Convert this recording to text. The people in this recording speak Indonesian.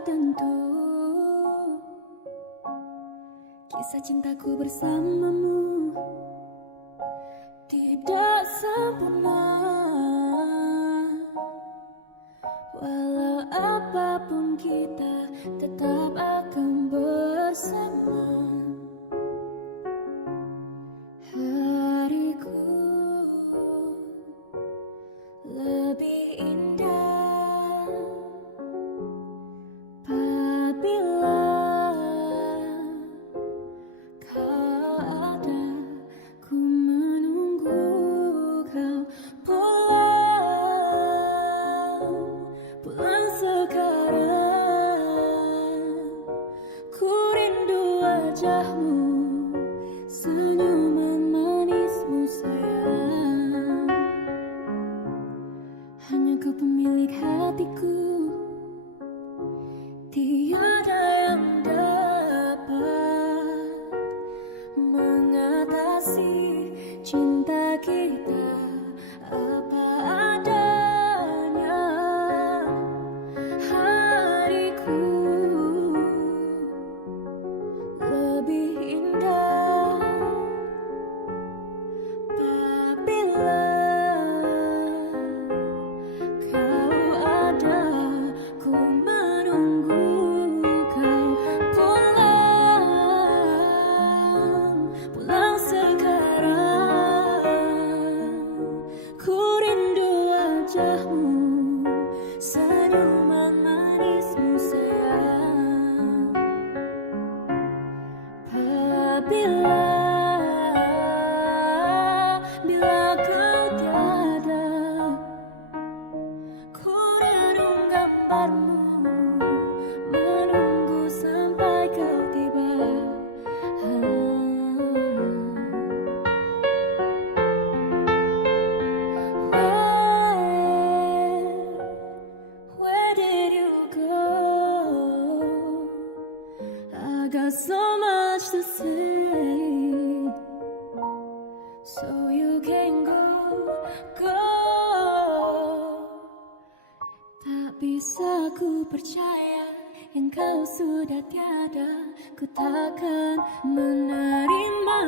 tertentu. Kisah cintaku bersamamu tidak sempurna, walau apapun kita tetap akan bersama. Hariku lebih indah apabila kau ada. Ku menunggu kau pulang sekarang. Ku rindu wajahmu, senyuman manismu sayang. Hanya kau pemilik hatiku, tiada yang dapat mengatasi cinta kita apa adanya. Hariku lebih indah apabila kau ada. Ku menunggu kau pulang sekarang. Ku rindu wajahmu, senyuman manismu sayang. Bila kau tiada, ku renung gambarmu, menunggu sampai kau tiba. Where did you go? I got so much to say, so you can go. Tak bisa ku percaya yang kau sudah tiada, ku takkan menerima.